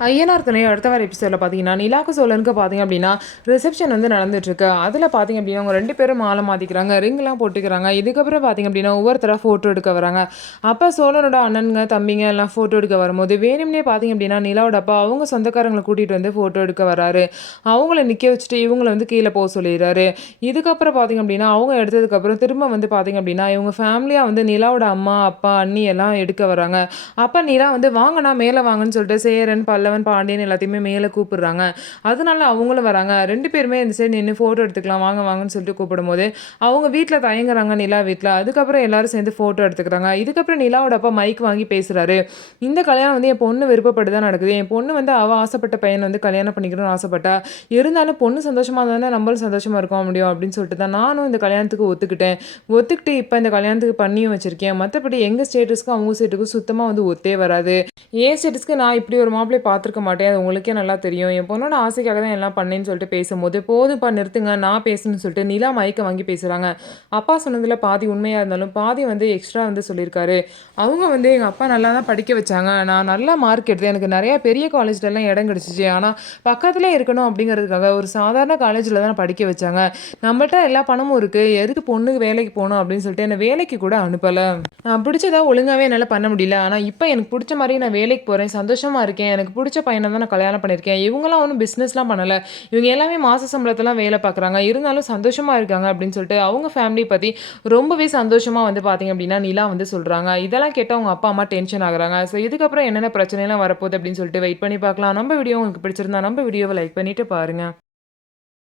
ஐயனார் துணை அடுத்த வார எபிசோடில் பார்த்தீங்கன்னா, நிலாக்கு சோழனுக்கு பார்த்தீங்க அப்படின்னா, ரிசப்ஷன் வந்து நடந்துட்டுருக்கு. அதில பார்த்தீங்க அப்படின்னா, அவங்க 2 பேரும் மாலை மாத்திக்கிறாங்க. ரிங்லாம் போட்டுக்கிறாங்க. இதுக்கப்புறம் பார்த்தீங்க அப்படின்னா, ஒவ்வொருத்தரா ஃபோட்டோ எடுக்க வராங்க. அப்ப சோழனோட அண்ணனுங்க, தம்பிங்க எல்லாம் ஃபோட்டோ எடுக்க வரும்போது, வேணும்னே பார்த்தீங்க அப்படின்னா, நிலாவோட அப்பா அவங்க சொந்தக்காரங்கள கூட்டிட்டு வந்து ஃபோட்டோ எடுக்க வராரு. அவங்கள நிக்க வச்சுட்டு, இவங்கள வந்து கீழ போ சொல்லிறாரு. இதுக்கப்புறம் பார்த்தீங்க அப்படின்னா, அவங்க எடுத்ததுக்கப்புறம் திரும்ப வந்து பார்த்தீங்க அப்படின்னா, இவங்க ஃபேமிலியா வந்து நிலாவோட அம்மா, அப்பா, அண்ணி எல்லாம் எடுக்க வராங்க. அப்ப நிலா வந்து வாங்கண்ணா மேல வாங்கன்னு சொல்லிட்டு சேரன், பல்லவன், பாண்டியன் எல்லாத்தையுமே மேல கூப்பிடுறாங்க. அதனால அவங்களும் வராங்க. 2 பேருமே இந்த சைடு நின்னு ஃபோட்டோ எடுத்துக்கலாம். வாங்க வாங்கன்னு சொல்லிட்டு கூப்பிடும்போது, அவங்க வீட்ல தயங்குறாங்க நிலா வீட்ல. அதுக்கப்புறம் எல்லாரும் சேர்ந்து ஃபோட்டோ எடுத்துக்கிறாங்க. இதுக்கப்புறம் நிலாவோட அப்பா மைக் வாங்கி பேசுறாரு. இந்த கல்யாணம் வந்து என் பொண்ணு விருப்பப்பட்டு தான் நடக்குது. என் பொண்ணு வந்து அவ ஆசைப்பட்ட பையன வந்து கல்யாணம் பண்ணிக்கணும்னு ஆசைப்பட்டா. இருந்தாலும் பொண்ணு சந்தோஷமா இருந்தா நம்மளும் சந்தோஷமா இருக்க முடியும் அப்படின்னு சொல்லிட்டு தான் நானும் இந்த கல்யாணத்துக்கு ஒத்துக்கிட்டேன். ஒத்துக்கிட்டு இப்ப இந்த கல்யாணத்துக்கு பண்ணியும் வச்சிருக்கேன். மத்தபடி எங்க ஸ்டேட்டஸ்க்கும் அவங்க ஸ்டேட்டுக்கும் சுத்தமா வந்து ஒத்தே வராது. என் ஸ்டேட்டஸ்க்கு நான் இப்படி ஒரு மாப்பிள்ளைய பார்த்துருக்க மாட்டேன். அது உங்களுக்கே நல்லா தெரியும். என் பொண்ணோட ஆசைக்காக தான் எல்லாம் பண்ணேன்னு சொல்லிட்டு பேசும்போது, "போதும்ப்பா நிறுத்துங்க. நான் பேசணும்னு" சொல்லிட்டு நிலா மைக்க வாங்கி பேசுறாங்க. அப்பா சொன்னதுல பாதி உண்மையா இருந்தாலும், பாதி வந்து எக்ஸ்ட்ரா வந்து சொல்லியிருக்காரு. அவங்க வந்து எங்க அப்பா நல்லா தான் படிக்க வச்சாங்க. நான் நல்ல மார்க் எடுத்தேன். எனக்கு நெறைய பெரிய காலேஜ்லலாம் இடம் கிடைச்சுச்சு. ஆனா, பக்கத்திலே இருக்கணும் அப்படிங்கிறதுக்காக ஒரு சாதாரண காலேஜ்ல தான் படிக்க வச்சாங்க. நம்மள்ட்ட எல்லா பணமும் இருக்கு. எதுக்கு பொண்ணுக்கு வேலைக்கு போணும் அப்படின்னு சொல்லிட்டு என்ன வேலைக்கு கூட அனுப்பல. நான் பிடிச்சதா ஒழுங்காவே என்னால பண்ண முடியல. ஆனா, இப்ப எனக்கு புடிச்ச மாரி நான் வேலைக்கு போறேன். சந்தோஷமா இருக்கேன். எனக்கு புடிச்ச பையன தான் நான் கல்யாணம் பண்ணியிருக்கேன். இவங்கலாம் ஒண்ணும் பிசினஸ்லாம் பண்ணல. இவங்க எல்லாமே மாச சம்பளத்தில வேலை பார்க்குறாங்க. இருந்தாலும் சந்தோஷமா இருக்காங்க அப்படின்னு சொல்லிட்டு, அவங்க ஃபேமிலி பத்தி ரொம்பவே சந்தோஷமா வந்து பார்த்தீங்க அப்படின்னா, நிலா வந்து சொல்றாங்க. இதெல்லாம் கேட்டு அவங்க அப்பா, அம்மா டென்ஷன் ஆகுறாங்க. ஸோ இதுக்கப்புறம் என்னென்ன பிரச்சனைலாம் வரப்போகுது அப்படின்னு சொல்லிட்டு வெயிட் பண்ணி பார்க்கலாம். நம்ம வீடியோ உங்களுக்கு பிடிச்சிருந்தா நம்ம வீடியோவ லைக் பண்ணிட்டு பாருங்க.